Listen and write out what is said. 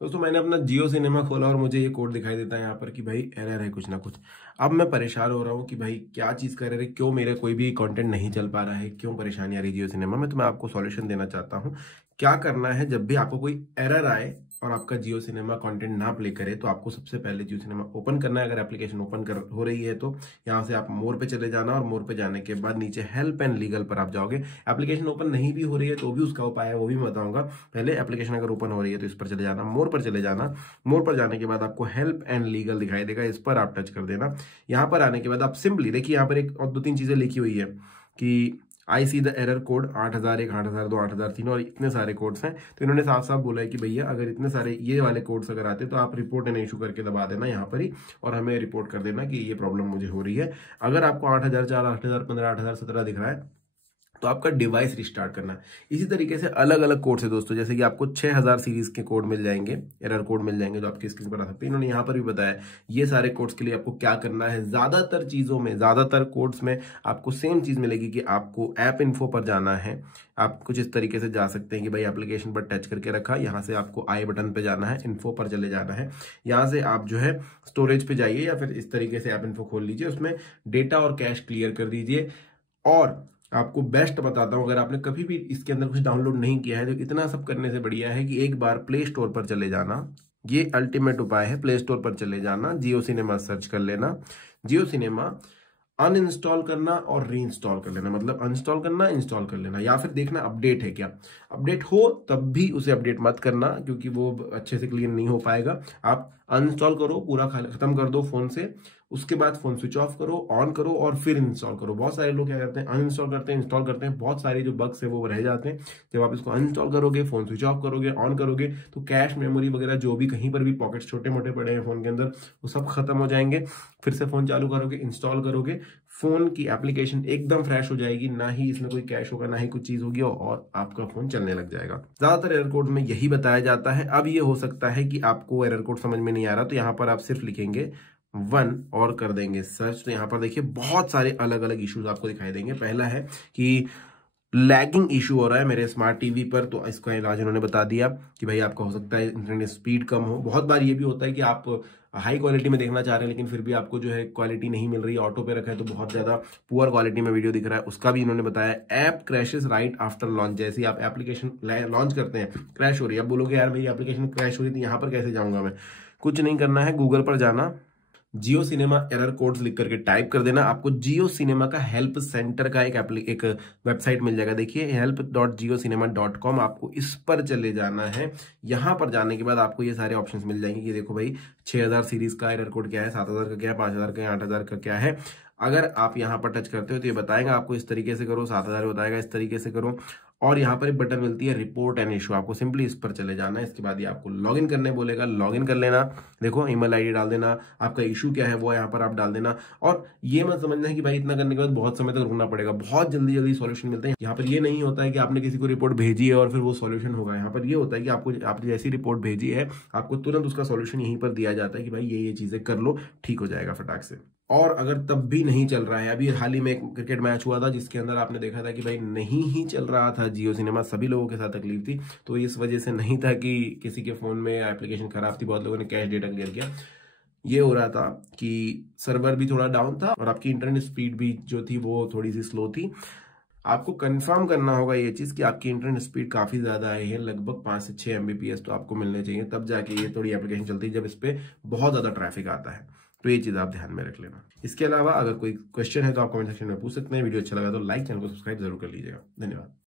दोस्तों मैंने अपना जियो सिनेमा खोला और मुझे ये कोड दिखाई देता है यहाँ पर कि भाई एरर है कुछ ना कुछ। अब मैं परेशान हो रहा हूँ कि भाई क्या चीज़ का एरर है, क्यों मेरे कोई भी कंटेंट नहीं चल पा रहा है, क्यों परेशानी आ रही है जियो सिनेमा में। तो मैं आपको सॉल्यूशन देना चाहता हूँ। क्या करना है, जब भी आपको कोई एरर आए और आपका जियो सिनेमा कंटेंट ना प्ले करे, तो आपको सबसे पहले जियो सिनेमा ओपन करना है। अगर एप्लीकेशन ओपन कर हो रही है तो यहाँ से आप मोर पे चले जाना, और मोर पे जाने के बाद नीचे हेल्प एंड लीगल पर आप जाओगे। एप्लीकेशन ओपन नहीं भी हो रही है तो भी उसका उपाय है, वो भी मैं बताऊंगा। पहले एप्लीकेशन अगर ओपन हो रही है तो इस पर चले जाना, मोर पर चले जाना। मोर पर जाने के बाद आपको हेल्प एंड लीगल दिखाई देगा, इस पर आप टच कर देना। यहाँ पर आने के बाद आप सिंपली देखिए, यहाँ पर एक और दो तीन चीजें लिखी हुई है कि आई सी द एरर कोड 8001, 8002, 8003 और इतने सारे कोड्स हैं। तो इन्होंने साफ साफ बोला है कि भैया अगर इतने सारे ये वाले कोड्स अगर आते तो आप रिपोर्ट एंड इशू करके दबा देना यहाँ पर ही, और हमें रिपोर्ट कर देना कि ये प्रॉब्लम मुझे हो रही है। अगर आपको 8004, 8015, 8017 दिख रहा है तो आपका डिवाइस रिस्टार्ट करना है। इसी तरीके से अलग अलग कोड है दोस्तों, जैसे कि आपको 6000 सीरीज के कोड मिल जाएंगे, एरर कोड मिल जाएंगे जो आपकी स्क्रीन पर आ सकते हैं। इन्होंने यहाँ पर भी बताया ये सारे कोड्स के लिए आपको क्या करना है। ज्यादातर चीजों में, ज्यादातर कोड्स में आपको सेम चीज मिलेगी कि आपको ऐप इन्फो पर जाना है। आप कुछ इस तरीके से जा सकते हैं कि भाई एप्लीकेशन पर टच करके रखा, यहाँ से आपको आई बटन पे जाना है, इन्फो पर चले जाना है। यहाँ से आप जो है स्टोरेज पे जाइए, या फिर इस तरीके से ऐप इन्फो खोल लीजिए, उसमें डेटा और कैश क्लियर कर दीजिए। और आपको बेस्ट बताता हूं, अगर आपने कभी भी इसके अंदर कुछ डाउनलोड नहीं किया है तो इतना सब करने से बढ़िया है कि एक बार प्ले स्टोर पर चले जाना। ये अल्टीमेट उपाय है, प्ले स्टोर पर चले जाना, जियो सिनेमा सर्च कर लेना, जियो सिनेमा अनइंस्टॉल करना और री इंस्टॉल कर लेना। मतलब अनइंस्टॉल करना, इंस्टॉल कर लेना, या फिर देखना अपडेट है क्या। अपडेट हो तब भी उसे अपडेट मत करना, क्योंकि वो अच्छे से क्लियर नहीं हो पाएगा। आप अनइंस्टॉल करो, पूरा खत्म कर दो फोन से, उसके बाद फोन स्विच ऑफ करो, ऑन करो और फिर इंस्टॉल करो। बहुत सारे लोग क्या करते हैं, अनइंस्टॉल करते हैं, इंस्टॉल करते हैं, बहुत सारे जो बग्स है वो रह जाते हैं। जब आप इसको अनइंस्टॉल करोगे, फोन स्विच ऑफ करोगे, ऑन करोगे, तो कैश मेमोरी वगैरह जो भी कहीं पर भी पॉकेट्स छोटे मोटे पड़े हैं फोन के अंदर, वो सब खत्म हो जाएंगे। फिर से फोन चालू करोगे, इंस्टॉल करोगे, फोन की एप्लीकेशन एकदम फ्रेश हो जाएगी, ना ही इसमें कोई कैश होगा, ना ही कुछ चीज होगी, और आपका फोन चलने लग जाएगा। ज्यादातर एरर कोड में यही बताया जाता है। अब ये हो सकता है कि आपको एरर कोड समझ में नहीं आ रहा, तो यहाँ पर आप सिर्फ लिखेंगे 1 और कर देंगे सर्च। तो यहाँ पर देखिए बहुत सारे अलग अलग इश्यूज आपको दिखाई देंगे। पहला है कि लैगिंग इशू हो रहा है मेरे स्मार्ट टीवी पर, तो इसका इलाज उन्होंने बता दिया कि भाई आपका हो सकता है इंटरनेट स्पीड कम हो। बहुत बार ये भी होता है कि आप हाई क्वालिटी में देखना चाह रहे हैं लेकिन फिर भी आपको जो है क्वालिटी नहीं मिल रही है, ऑटो पे रखा है तो बहुत ज्यादा पुअर क्वालिटी में वीडियो दिख रहा है, उसका भी इन्होंने बताया। App crashes right after launch, जैसे आप एप्लीकेशन लॉन्च करते हैं क्रैश हो रही है, अब बोलोगे यार मेरी एप्लीकेशन क्रैश हो रही थी, यहाँ पर कैसे जाऊंगा मैं। कुछ नहीं करना है, गूगल पर जाना, जियो सिनेमा एरर कोड्स लिख करके टाइप कर देना। आपको जियो सिनेमा का हेल्प सेंटर का एक वेबसाइट मिल जाएगा, देखिए help.jiocinema.com, आपको इस पर चले जाना है। यहां पर जाने के बाद आपको ये सारे ऑप्शंस मिल जाएंगे कि देखो भाई 6000 सीरीज का एरर कोड क्या है, 7000 का क्या है, 5000 का, 8000 का क्या है। अगर आप यहाँ पर टच करते हो तो ये बताएगा आपको इस तरीके से करो, 7000 बताएगा इस तरीके से करो। और यहाँ पर एक बटन मिलती है रिपोर्ट एंड इशू, आपको सिंपली इस पर चले जाना है। इसके बाद ये आपको लॉगिन करने बोलेगा, लॉगिन कर लेना। देखो ईमेल आईडी डाल देना, आपका इशू क्या है वो यहाँ पर आप डाल देना। और ये मत समझना है कि भाई इतना करने के बाद बहुत समय तक रुकना पड़ेगा, बहुत जल्दी जल्दी सॉल्यूशन मिलते हैं। यहाँ पर ये नहीं होता है कि आपने किसी को रिपोर्ट भेजी है और फिर वो सॉल्यूशन होगा। यहाँ पर ये होता है कि आपको, आपने जैसी रिपोर्ट भेजी है आपको तुरंत उसका सॉल्यूशन यहीं पर दिया जाता है कि भाई ये चीजें कर लो, ठीक हो जाएगा फटाक से। और अगर तब भी नहीं चल रहा है, अभी हाल ही में एक क्रिकेट मैच हुआ था जिसके अंदर आपने देखा था कि भाई नहीं ही चल रहा था जियो सिनेमा, सभी लोगों के साथ तकलीफ थी। तो इस वजह से नहीं था कि किसी के फोन में एप्लीकेशन खराब थी, बहुत लोगों ने कैश डेटा क्लियर किया। ये हो रहा था कि सर्वर भी थोड़ा डाउन था और आपकी इंटरनेट स्पीड भी जो थी वो थोड़ी सी स्लो थी। आपको कंफर्म करना होगा ये चीज कि आपकी इंटरनेट स्पीड काफी ज्यादा आई है, लगभग 5 से 6 MBPS तो आपको मिलने चाहिए, तब जाके ये थोड़ी एप्लीकेशन चलती है, जब इस पे बहुत ज्यादा ट्रैफिक आता है। तो ये चीज आप ध्यान में रख लेना। इसके अलावा अगर कोई क्वेश्चन है तो आप कमेंट सेक्शन में पूछ सकते हैं। वीडियो अच्छा लगा तो लाइक, चैनल को सब्सक्राइब जरूर कर लीजिएगा। धन्यवाद।